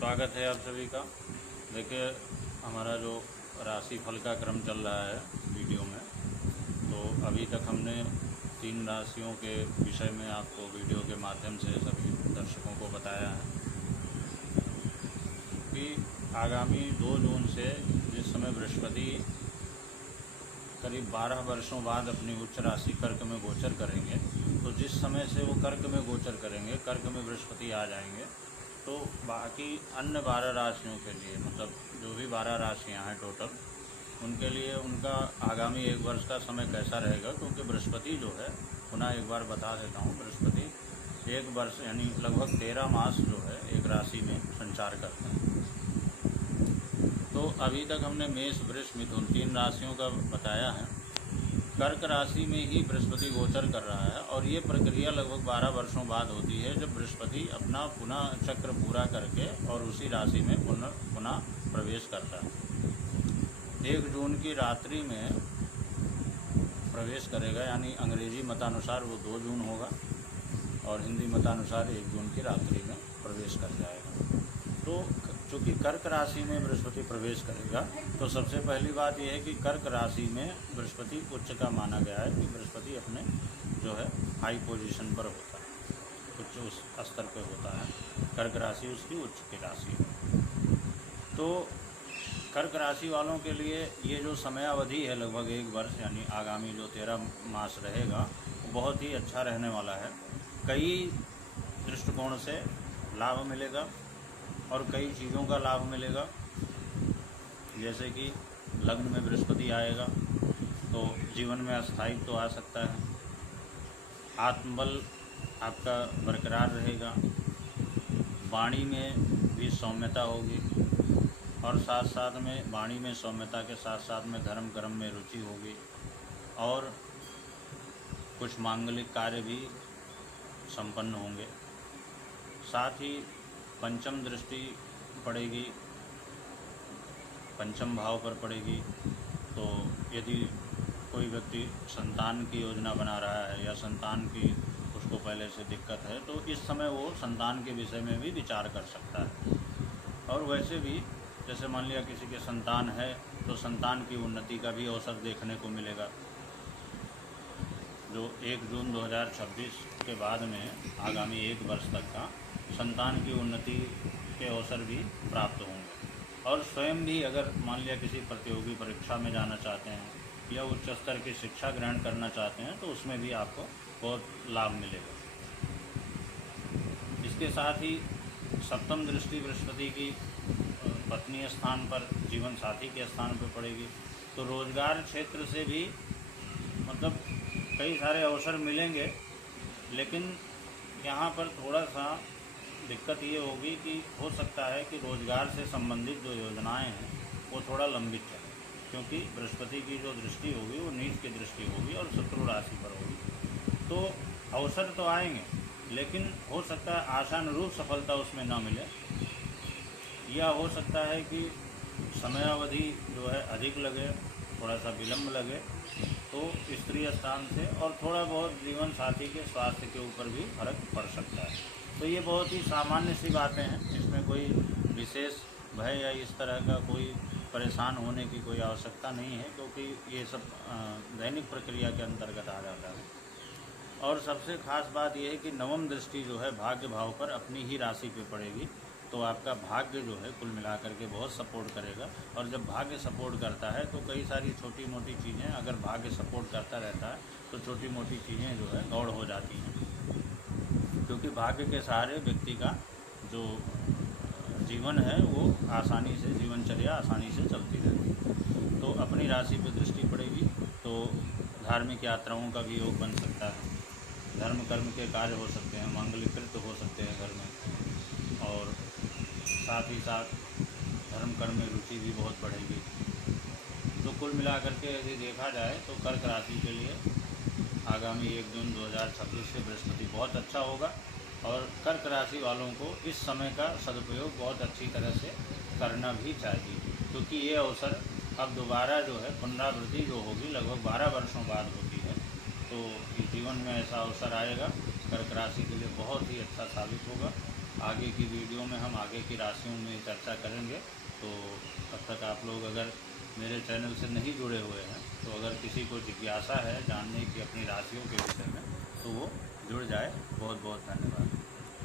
स्वागत है आप सभी का। देखिए, हमारा जो राशि फल का क्रम चल रहा है वीडियो में, तो अभी तक हमने 3 राशियों के विषय में आपको वीडियो के माध्यम से सभी दर्शकों को बताया है कि आगामी 2 जून से जिस समय बृहस्पति करीब 12 वर्षों बाद अपनी उच्च राशि कर्क में गोचर करेंगे, तो जिस समय से वो कर्क में गोचर करेंगे, कर्क में बृहस्पति आ जाएंगे, तो बाकी अन्य 12 राशियों के लिए, मतलब जो भी 12 राशियां हैं टोटल, उनके लिए उनका आगामी 1 वर्ष का समय कैसा रहेगा। क्योंकि बृहस्पति जो है, पुनः एक बार बता देता हूँ, बृहस्पति 1 वर्ष यानी लगभग 13 मास जो है एक राशि में संचार करते हैं। तो अभी तक हमने मेष, वृष, मिथुन 3 राशियों का बताया है। कर्क राशि में ही बृहस्पति गोचर कर रहा है और ये प्रक्रिया लगभग 12 वर्षों बाद होती है, जब बृहस्पति अपना पुनः चक्र पूरा करके और उसी राशि में पुनः प्रवेश करता है। 1 जून की रात्रि में प्रवेश करेगा, यानी अंग्रेजी मतानुसार वो 2 जून होगा और हिंदी मतानुसार 1 जून की रात्रि में प्रवेश कर जाएगा। तो चूँकि कर्क राशि में बृहस्पति प्रवेश करेगा, तो सबसे पहली बात यह है कि कर्क राशि में बृहस्पति उच्च का माना गया है कि बृहस्पति अपने जो है हाई पोजीशन पर होता है, उच्च उस स्तर पर होता है। कर्क राशि उसकी उच्च की राशि है। तो कर्क राशि वालों के लिए ये जो समयावधि है लगभग 1 वर्ष, यानी आगामी जो 13 मास रहेगा, वो बहुत ही अच्छा रहने वाला है। कई दृष्टिकोण से लाभ मिलेगा और कई चीज़ों का लाभ मिलेगा। जैसे कि लग्न में बृहस्पति आएगा तो जीवन में अस्थायित्व तो आ सकता है, आत्मबल आपका बरकरार रहेगा, वाणी में भी सौम्यता होगी और साथ साथ में वाणी में सौम्यता के साथ साथ में धर्म कर्म में रुचि होगी और कुछ मांगलिक कार्य भी संपन्न होंगे। साथ ही पंचम दृष्टि पड़ेगी, पंचम भाव पर पड़ेगी। तो यदि कोई व्यक्ति संतान की योजना बना रहा है या संतान की उसको पहले से दिक्कत है, तो इस समय वो संतान के विषय में भी विचार कर सकता है। और वैसे भी जैसे मान लिया किसी के संतान है, तो संतान की उन्नति का भी अवसर देखने को मिलेगा। जो 1 जून 2026 के बाद में आगामी 1 वर्ष तक का संतान की उन्नति के अवसर भी प्राप्त होंगे। और स्वयं भी अगर मान लिया किसी प्रतियोगी परीक्षा में जाना चाहते हैं या उच्च स्तर की शिक्षा ग्रहण करना चाहते हैं, तो उसमें भी आपको बहुत लाभ मिलेगा। इसके साथ ही सप्तम दृष्टि बृहस्पति की पत्नी स्थान पर, जीवन साथी के स्थान पर पड़ेगी, तो रोजगार क्षेत्र से भी मतलब कई सारे अवसर मिलेंगे। लेकिन यहाँ पर थोड़ा सा दिक्कत ये होगी कि हो सकता है कि रोजगार से संबंधित जो योजनाएं हैं वो थोड़ा लंबित चले, क्योंकि बृहस्पति की जो दृष्टि होगी वो नीच की दृष्टि होगी और शत्रु राशि पर होगी। तो अवसर तो आएंगे, लेकिन हो सकता है आशानुरूप सफलता उसमें ना मिले, या हो सकता है कि समयावधि जो है अधिक लगे, थोड़ा सा विलम्ब लगे, तो स्त्री स्थान से और थोड़ा बहुत जीवन साथी के स्वास्थ्य के ऊपर भी फर्क पड़ सकता है। तो ये बहुत ही सामान्य सी बातें हैं, इसमें कोई विशेष भय या इस तरह का कोई परेशान होने की कोई आवश्यकता नहीं है, क्योंकि ये सब दैनिक प्रक्रिया के अंतर्गत आ जाता है। और सबसे खास बात यह है कि नवम दृष्टि जो है भाग्य भाव पर अपनी ही राशि पे पड़ेगी, तो आपका भाग्य जो है कुल मिलाकर के बहुत सपोर्ट करेगा। और जब भाग्य सपोर्ट करता है तो कई सारी छोटी मोटी चीज़ें, अगर भाग्य सपोर्ट करता रहता है तो छोटी मोटी चीज़ें जो है गौड़ हो जाती हैं, क्योंकि भाग्य के सहारे व्यक्ति का जो जीवन है वो आसानी से, जीवनचर्या आसानी से चलती रहती है। तो अपनी राशि पर दृष्टि पड़ेगी तो धार्मिक यात्राओं का भी योग बन सकता है, धर्म कर्म के कार्य हो सकते हैं, मांगलिक कृत्य हो सकते हैं घर में, और साथ ही साथ धर्म कर्म में रुचि भी बहुत बढ़ेगी। तो कुल मिलाकर के यदि देखा जाए तो कर्क राशि के लिए आगामी 1 जून 2026 से बृहस्पति बहुत अच्छा होगा और कर्क राशि वालों को इस समय का सदुपयोग बहुत अच्छी तरह से करना भी चाहिए, क्योंकि ये अवसर अब दोबारा जो है पुनरावृत्ति जो होगी लगभग 12 वर्षों बाद होती है। तो जीवन में ऐसा अवसर आएगा, कर्क राशि के लिए बहुत ही अच्छा साबित होगा। आगे की वीडियो में हम आगे की राशियों में चर्चा करेंगे। तो तब तक आप लोग अगर मेरे चैनल से नहीं जुड़े हुए हैं तो अगर किसी को जिज्ञासा है जानने की अपनी राशियों के विषय में तो वो जुड़ जाए। बहुत बहुत धन्यवाद।